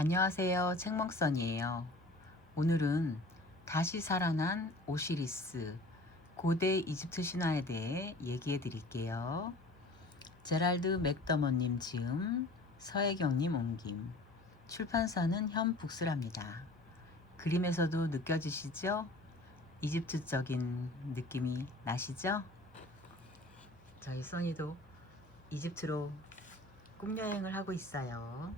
안녕하세요. 책먹선이에요. 오늘은 다시 살아난 오시리스, 고대 이집트 신화에 대해 얘기해 드릴게요. 제랄드 맥더머님 지음, 서혜경님 옮김, 출판사는 현북스랍니다. 그림에서도 느껴지시죠? 이집트적인 느낌이 나시죠? 저희 써니도 이집트로 꿈여행을 하고 있어요.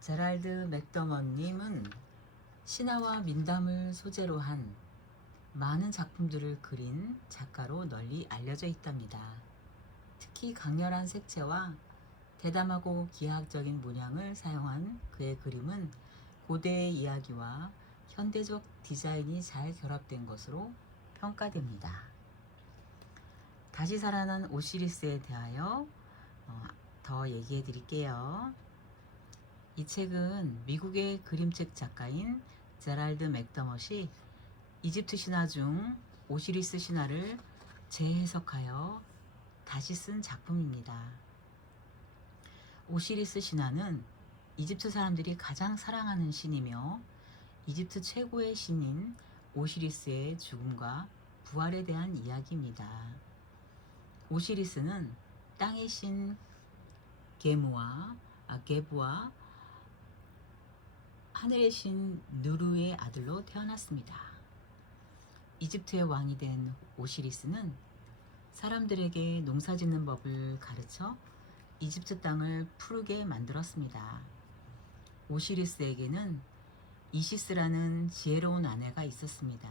제랄드 맥더먼님은 신화와 민담을 소재로 한 많은 작품들을 그린 작가로 널리 알려져 있답니다. 특히 강렬한 색채와 대담하고 기하학적인 문양을 사용한 그의 그림은 고대의 이야기와 현대적 디자인이 잘 결합된 것으로 평가됩니다. 다시 살아난 오시리스에 대하여 더 얘기해 드릴게요. 이 책은 미국의 그림책 작가인 제랄드 맥더머시 이집트 신화 중 오시리스 신화를 재해석하여 다시 쓴 작품입니다. 오시리스 신화는 이집트 사람들이 가장 사랑하는 신이며 이집트 최고의 신인 오시리스의 죽음과 부활에 대한 이야기입니다. 오시리스는 땅의 신 게부와 하늘의 신 누르의 아들로 태어났습니다. 이집트의 왕이 된 오시리스는 사람들에게 농사짓는 법을 가르쳐 이집트 땅을 푸르게 만들었습니다. 오시리스에게는 이시스라는 지혜로운 아내가 있었습니다.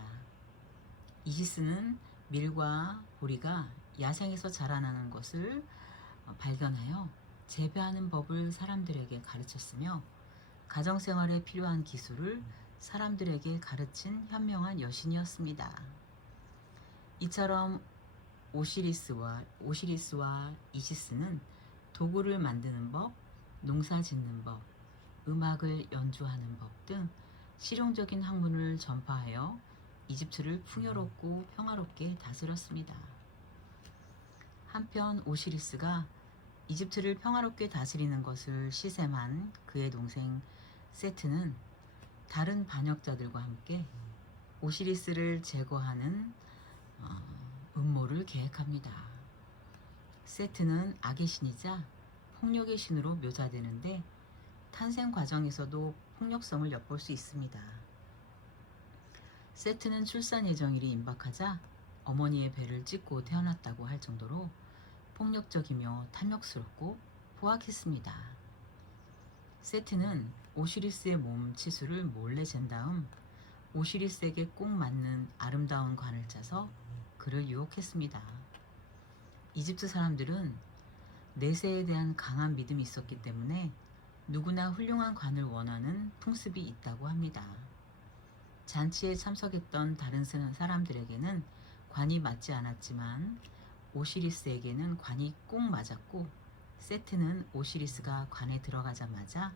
이시스는 밀과 보리가 야생에서 자라나는 것을 발견하여 재배하는 법을 사람들에게 가르쳤으며 가정생활에 필요한 기술을 사람들에게 가르친 현명한 여신이었습니다. 이처럼 오시리스와 이시스는 도구를 만드는 법, 농사 짓는 법, 음악을 연주하는 법 등 실용적인 학문을 전파하여 이집트를 풍요롭고 평화롭게 다스렸습니다. 한편 오시리스가 이집트를 평화롭게 다스리는 것을 시샘한 그의 동생 세트는 다른 반역자들과 함께 오시리스를 제거하는 음모를 계획합니다. 세트는 악의 신이자 폭력의 신으로 묘사되는데 탄생 과정에서도 폭력성을 엿볼 수 있습니다. 세트는 출산 예정일이 임박하자 어머니의 배를 찢고 태어났다고 할 정도로 폭력적이며 탐욕스럽고 포악했습니다. 세트는 오시리스의 몸 치수를 몰래 잰 다음 오시리스에게 꼭 맞는 아름다운 관을 짜서 그를 유혹했습니다. 이집트 사람들은 내세에 대한 강한 믿음이 있었기 때문에 누구나 훌륭한 관을 원하는 풍습이 있다고 합니다. 잔치에 참석했던 다른 사람들에게는 관이 맞지 않았지만 오시리스에게는 관이 꼭 맞았고 세트는 오시리스가 관에 들어가자마자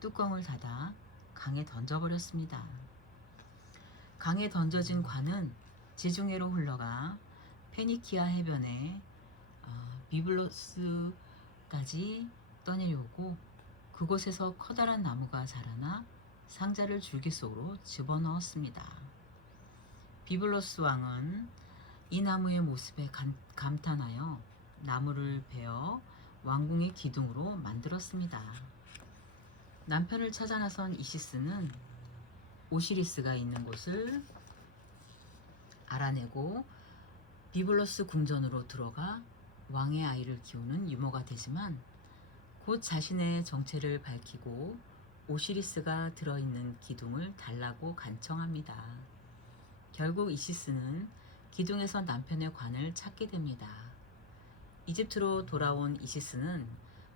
뚜껑을 닫아 강에 던져버렸습니다. 강에 던져진 관은 지중해로 흘러가 페니키아 해변에 비블로스까지 떠내려오고 그곳에서 커다란 나무가 자라나 상자를 줄기 속으로 집어넣었습니다. 비블로스 왕은 이 나무의 모습에 감탄하여 나무를 베어 왕궁의 기둥으로 만들었습니다. 남편을 찾아 나선 이시스는 오시리스가 있는 곳을 알아내고 비블로스 궁전으로 들어가 왕의 아이를 키우는 유모가 되지만 곧 자신의 정체를 밝히고 오시리스가 들어있는 기둥을 달라고 간청합니다. 결국 이시스는 기둥에서 남편의 관을 찾게 됩니다. 이집트로 돌아온 이시스는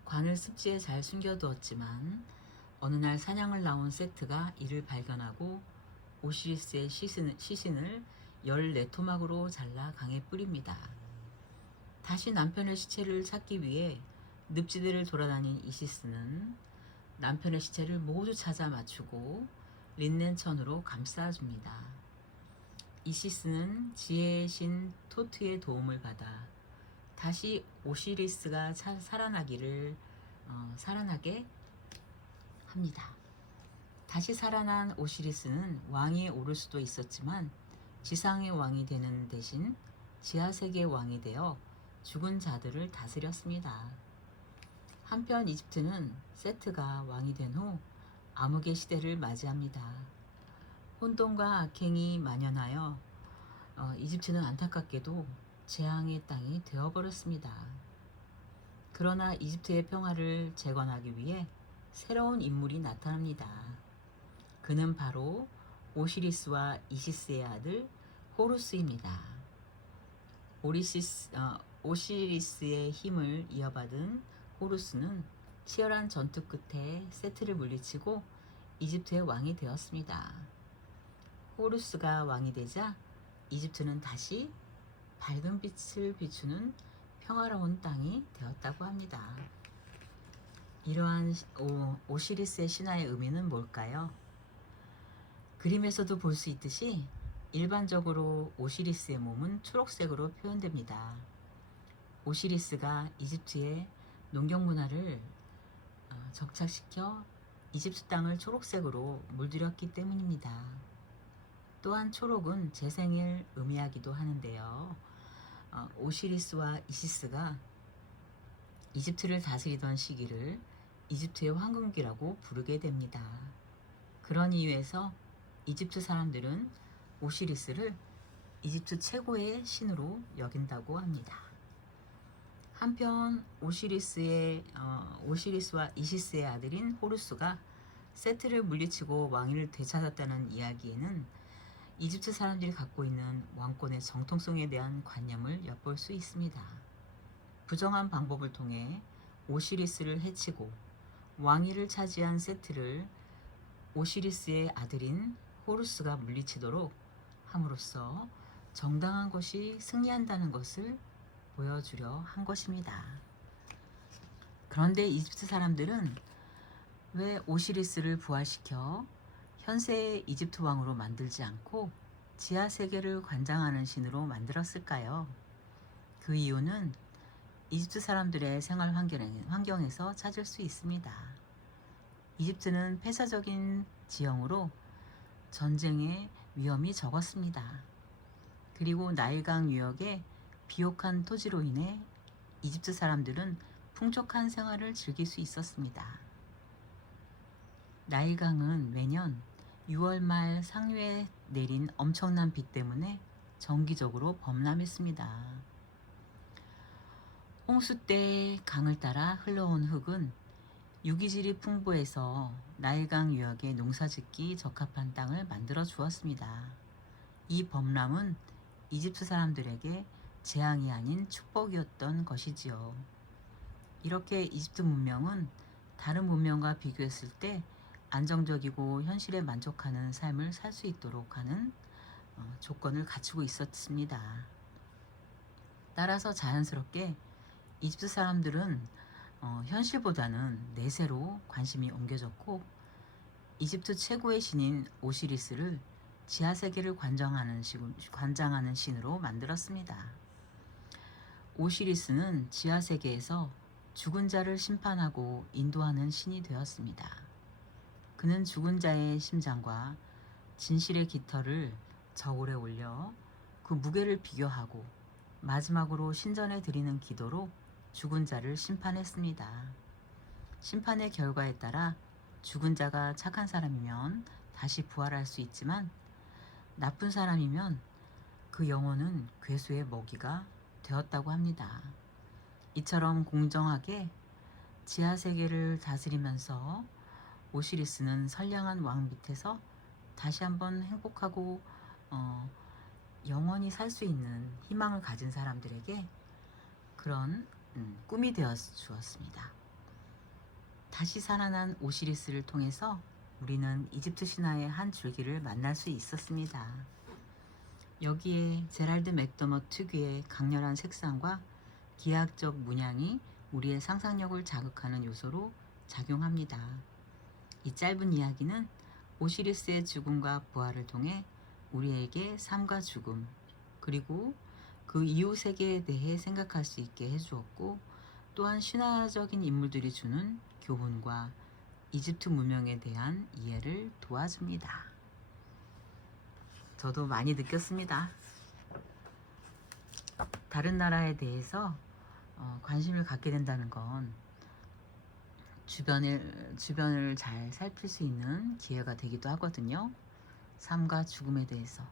관을 습지에 잘 숨겨두었지만 어느 날 사냥을 나온 세트가 이를 발견하고 오시리스의 시신을 14토막으로 잘라 강에 뿌립니다. 다시 남편의 시체를 찾기 위해 늪지대를 돌아다닌 이시스는 남편의 시체를 모두 찾아 맞추고 린넨천으로 감싸줍니다. 이시스는 지혜의 신 토트의 도움을 받아 다시 오시리스가 살아나기를 살아나게 합니다. 다시 살아난 오시리스는 왕위에 오를 수도 있었지만 지상의 왕이 되는 대신 지하세계의 왕이 되어 죽은 자들을 다스렸습니다. 한편 이집트는 세트가 왕이 된 후 암흑의 시대를 맞이합니다. 혼돈과 악행이 만연하여 이집트는 안타깝게도 재앙의 땅이 되어버렸습니다. 그러나 이집트의 평화를 재건하기 위해 새로운 인물이 나타납니다. 그는 바로 오시리스와 이시스의 아들 호루스입니다. 오시리스의 힘을 이어받은 호루스는 치열한 전투 끝에 세트를 물리치고 이집트의 왕이 되었습니다. 호루스가 왕이 되자 이집트는 다시 밝은 빛을 비추는 평화로운 땅이 되었다고 합니다. 이러한 오시리스의 신화의 의미는 뭘까요? 그림에서도 볼 수 있듯이 일반적으로 오시리스의 몸은 초록색으로 표현됩니다. 오시리스가 이집트의 농경 문화를 정착시켜 이집트 땅을 초록색으로 물들였기 때문입니다. 또한 초록은 재생을 의미하기도 하는데요. 오시리스와 이시스가 이집트를 다스리던 시기를 이집트의 황금기라고 부르게 됩니다. 그런 이유에서 이집트 사람들은 오시리스를 이집트 최고의 신으로 여긴다고 합니다. 한편 오시리스와 이시스의 아들인 호루스가 세트를 물리치고 왕위를 되찾았다는 이야기에는 이집트 사람들이 갖고 있는 왕권의 정통성에 대한 관념을 엿볼 수 있습니다. 부정한 방법을 통해 오시리스를 해치고 왕위를 차지한 세트를 오시리스의 아들인 호루스가 물리치도록 함으로써 정당한 것이 승리한다는 것을 보여주려 한 것입니다. 그런데 이집트 사람들은 왜 오시리스를 부활시켜 현세의 이집트 왕으로 만들지 않고 지하 세계를 관장하는 신으로 만들었을까요? 그 이유는 이집트 사람들의 생활 환경에서 찾을 수 있습니다. 이집트는 폐사적인 지형으로 전쟁의 위험이 적었습니다. 그리고 나일강 유역의 비옥한 토지로 인해 이집트 사람들은 풍족한 생활을 즐길 수 있었습니다. 나일강은 매년 6월 말 상류에 내린 엄청난 비 때문에 정기적으로 범람했습니다. 홍수 때 강을 따라 흘러온 흙은 유기질이 풍부해서 나일강 유역에 농사짓기 적합한 땅을 만들어 주었습니다. 이 범람은 이집트 사람들에게 재앙이 아닌 축복이었던 것이지요. 이렇게 이집트 문명은 다른 문명과 비교했을 때 안정적이고 현실에 만족하는 삶을 살 수 있도록 하는 조건을 갖추고 있었습니다. 따라서 자연스럽게 이집트 사람들은 현실보다는 내세로 관심이 옮겨졌고 이집트 최고의 신인 오시리스를 지하세계를 관장하는 신으로 만들었습니다. 오시리스는 지하세계에서 죽은 자를 심판하고 인도하는 신이 되었습니다. 그는 죽은 자의 심장과 진실의 깃털을 저울에 올려 그 무게를 비교하고 마지막으로 신전에 드리는 기도로 죽은 자를 심판했습니다. 심판의 결과에 따라 죽은 자가 착한 사람이면 다시 부활할 수 있지만 나쁜 사람이면 그 영혼은 괴수의 먹이가 되었다고 합니다. 이처럼 공정하게 지하세계를 다스리면서 오시리스는 선량한 왕 밑에서 다시 한번 행복하고 영원히 살 수 있는 희망을 가진 사람들에게 그런 꿈이 되어 주었습니다. 다시 살아난 오시리스를 통해서 우리는 이집트 신화의 한 줄기를 만날 수 있었습니다. 여기에 제랄드 맥더머 특유의 강렬한 색상과 기하학적 문양이 우리의 상상력을 자극하는 요소로 작용합니다. 이 짧은 이야기는 오시리스의 죽음과 부활을 통해 우리에게 삶과 죽음 그리고 그 이후 세계에 대해 생각할 수 있게 해주었고 또한 신화적인 인물들이 주는 교훈과 이집트 문명에 대한 이해를 도와줍니다. 저도 많이 느꼈습니다. 다른 나라에 대해서 관심을 갖게 된다는 건 주변을 잘 살필 수 있는 기회가 되기도 하거든요. 삶과 죽음에 대해서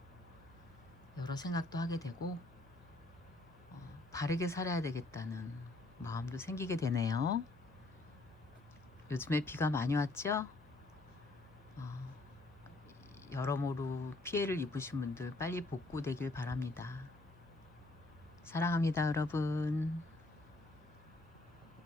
여러 생각도 하게 되고 바르게 살아야 되겠다는 마음도 생기게 되네요. 요즘에 비가 많이 왔죠? 어, 여러모로 피해를 입으신 분들 빨리 복구되길 바랍니다. 사랑합니다, 여러분.